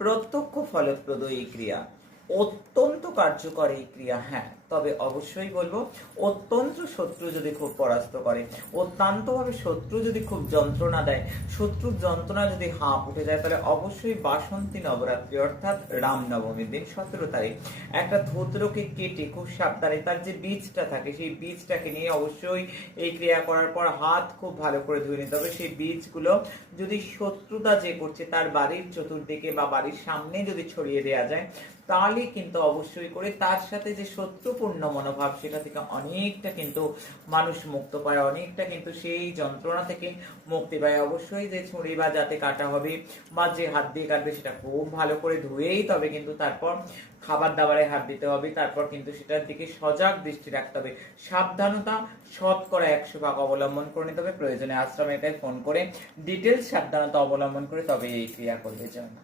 প্রত্যক্ষ ফলপ্রদ এই ক্রিয়া, অত্যন্ত কার্যকর এই ক্রিয়া। হ্যাঁ, তবে অবশ্যই বলবো অত্যন্ত শত্রু যদি খুব পরাস্ত করে, অত্যন্তভাবে শত্রু যদি খুব যন্ত্রণা দেয়, শত্রুর যন্ত্রণা যদি হাঁপ উঠে যায়, তাহলে অবশ্যই বাসন্তী নবরাত্রি অর্থাৎ রামনবমীর দিন 17 তারিখ একটা ধুতরোকে কেটে খুব সাবধানে তার যে বীজটা থাকে সেই বীজটাকে নিয়ে অবশ্যই এই ক্রিয়া করার পর হাত খুব ভালো করে ধুয়ে নিতে হবে। সেই বীজগুলো যদি শত্রুতা যে করছে তার বাড়ির চতুর্দিকে বা বাড়ির সামনে যদি ছড়িয়ে দেওয়া যায়, তাহলে কিন্তু অবশ্যই করে তার সাথে যে শত্রুপূর্ণ মনোভাব সেটা থেকে অনেকটা কিন্তু মানুষ মুক্ত পায়, অনেকটা কিন্তু সেই যন্ত্রণা থেকে মুক্তি পায়। অবশ্যই যে ছুরি বা যাতে কাটা হবে বা যে হাত দিয়ে কাটবে সেটা খুব ভালো করে ধুয়েই তবে কিন্তু তারপর খাবার দাবারে হাত দিতে হবে। তারপর কিন্তু সেটার দিকে সজাগ দৃষ্টি রাখতে হবে, সাবধানতা 100% অবলম্বন করে নিতে হবে। প্রয়োজনে আশ্রমে ফোন করে ডিটেলস সাবধানতা অবলম্বন করে তবে এই ক্রিয়া করবে। জন্য